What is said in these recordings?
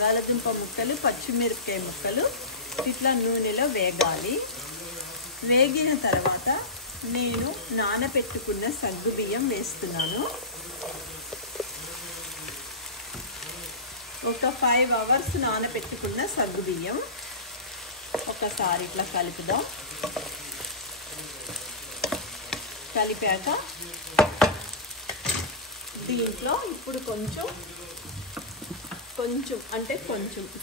బంగాళదుంప ముక్కలు, పచ్చిమిరపకాయ ముక్కలు ఇట్లా నూనెలో వేగాలి. వేగిన తర్వాత నేను నానబెట్టుకున్న సగ్గుబియ్యం వేస్తున్నాను. ఒక 5 అవర్స్ నానబెట్టుకున్న సగ్గుబియ్యం ఒకసారి ఇట్లా కలుపుదాం. కలిపాక దీంట్లో ఇప్పుడు కొంచెం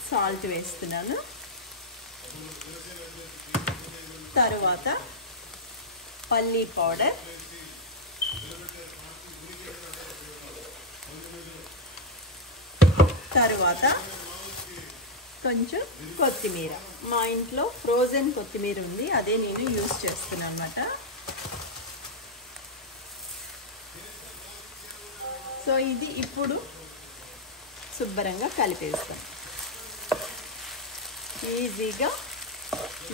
సాల్ట్ వేస్తున్నాను. తర్వాత పల్లీ పౌడర్, తర్వాత కొంచెం కొత్తిమీర. మా ఇంట్లో ఫ్రోజన్ కొత్తిమీర ఉంది, అదే నేను యూజ్ చేస్తున్నాను అన్నమాట. సో ఇది ఇప్పుడు శుభ్రంగా కలిపేస్తాం. ఈజీగా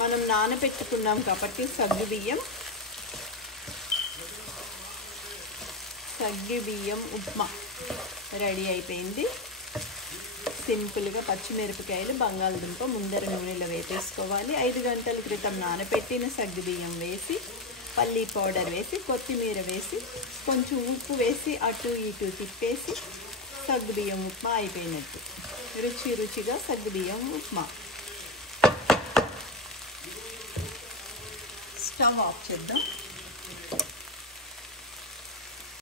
మనం నానబెట్టుకున్నాం కాబట్టి సగ్గుబియ్యం ఉప్మా రెడీ అయిపోయింది. సింపుల్గా పచ్చిమిరపకాయలు, బంగాళదుంప ముందర నూనెలో వేపేసుకోవాలి. 5 గంటల క్రితం నానబెట్టిన సగ్గుబియ్యం వేసి, పల్లీ పౌడర్ వేసి, కొత్తిమీర వేసి, కొంచెం ఉప్పు వేసి అటు ఇటు తిప్పేసి సగ్గుబియ్యం ఉప్మా అయిపోయినట్టు. రుచిగా సగ్గుబియ్యం ఉప్మా. స్టవ్ ఆఫ్ చేద్దాం.